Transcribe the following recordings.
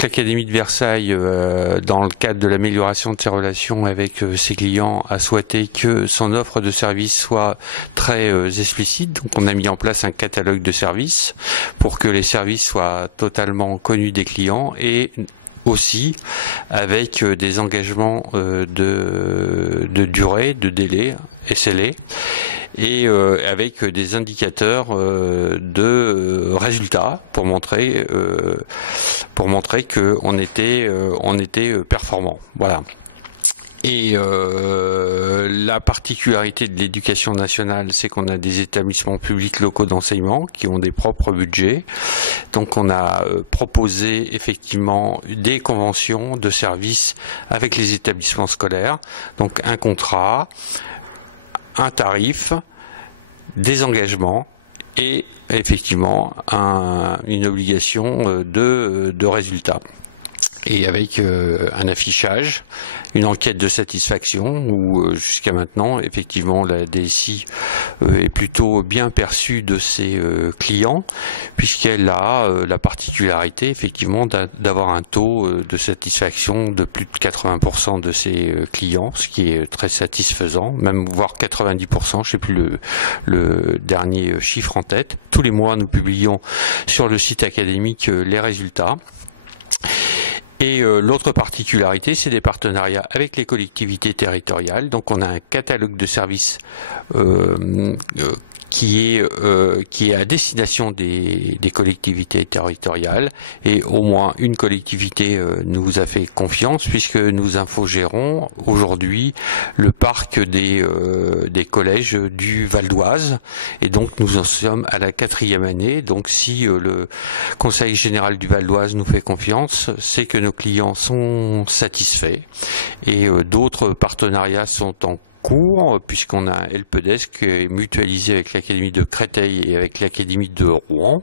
Donc l'Académie de Versailles, dans le cadre de l'amélioration de ses relations avec ses clients, a souhaité que son offre de services soit très explicite. Donc on a mis en place un catalogue de services pour que les services soient totalement connus des clients et aussi avec des engagements de durée, de délai, SLA, et avec des indicateurs de résultats pour montrer que on était performant. Voilà. Et la particularité de l'éducation nationale, c'est qu'on a des établissements publics locaux d'enseignement qui ont des propres budgets. Donc on a proposé effectivement des conventions de services avec les établissements scolaires. Donc un contrat, un tarif, des engagements et effectivement une obligation de résultat. Et avec un affichage, une enquête de satisfaction où jusqu'à maintenant, effectivement, la DSI est plutôt bien perçue de ses clients puisqu'elle a la particularité, effectivement, d'avoir un taux de satisfaction de plus de 80% de ses clients, ce qui est très satisfaisant, même voire 90%, je sais plus le dernier chiffre en tête. Tous les mois, nous publions sur le site académique les résultats. Et l'autre particularité, c'est des partenariats avec les collectivités territoriales. Donc on a un catalogue de services qui est à destination des collectivités territoriales, et au moins une collectivité nous a fait confiance puisque nous infogérons aujourd'hui le parc des collèges du Val d'Oise, et donc nous en sommes à la 4e année. Donc si le Conseil général du Val d'Oise nous fait confiance, c'est que nos clients sont satisfaits, et d'autres partenariats sont en cours, puisqu'on a un helpdesk qui est mutualisé avec l'Académie de Créteil et avec l'Académie de Rouen,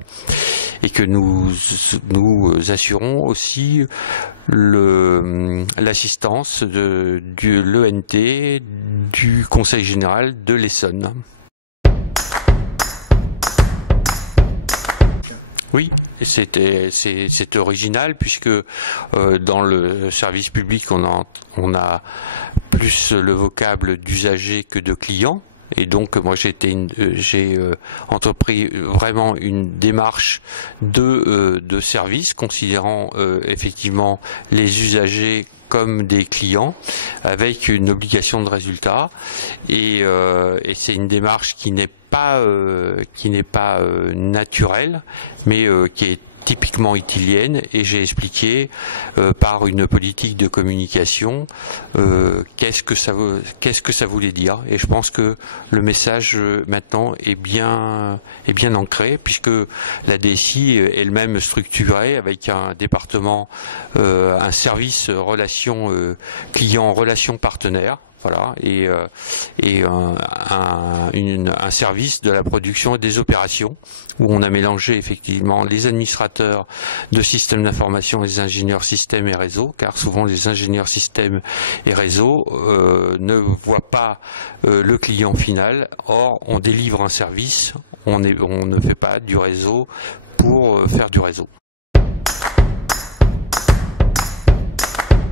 et que nous assurons aussi l'assistance de l'ENT du Conseil général de l'Essonne. Oui, c'est original puisque dans le service public on a plus le vocable d'usager que de client. Et donc moi j'ai entrepris vraiment une démarche de service, considérant effectivement les usagers comme des clients, avec une obligation de résultat, et c'est une démarche qui n'est pas naturelle, mais qui est typiquement italienne, et j'ai expliqué par une politique de communication qu'est-ce que ça voulait dire, et je pense que le message maintenant est bien ancré, puisque la DSI elle-même structurée avec un département, un service relation client, relation partenaire. Voilà, et un service de la production et des opérations où on a mélangé effectivement les administrateurs de systèmes d'information et les ingénieurs systèmes et réseaux, car souvent les ingénieurs systèmes et réseaux ne voient pas le client final. Or, on délivre un service, on ne fait pas du réseau pour faire du réseau.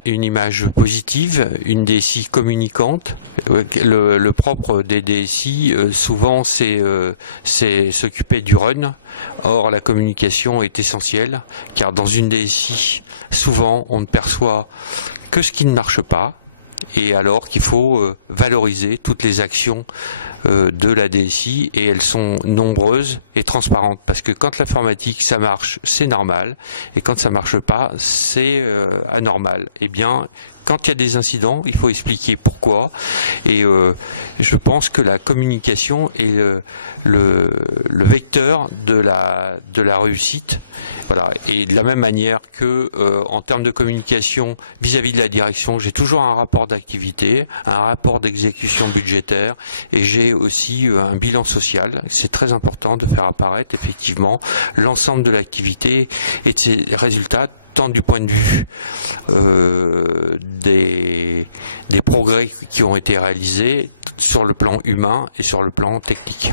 Une image positive, une DSI communicante. Le propre des DSI, souvent, c'est s'occuper du run. Or, la communication est essentielle, car dans une DSI, souvent, on ne perçoit que ce qui ne marche pas, et alors qu'il faut valoriser toutes les actions de la DSI, et elles sont nombreuses et transparentes, parce que quand l'informatique ça marche, c'est normal, et quand ça marche pas, c'est anormal. Eh bien, quand il y a des incidents, il faut expliquer pourquoi, et je pense que la communication est le vecteur de la réussite. Voilà. Et de la même manière que en termes de communication vis-à-vis de la direction, j'ai toujours un rapport d'activité, un rapport d'exécution budgétaire, et j'ai aussi un bilan social. C'est très important de faire apparaître effectivement l'ensemble de l'activité et de ses résultats, tant du point de vue des progrès qui ont été réalisés sur le plan humain et sur le plan technique.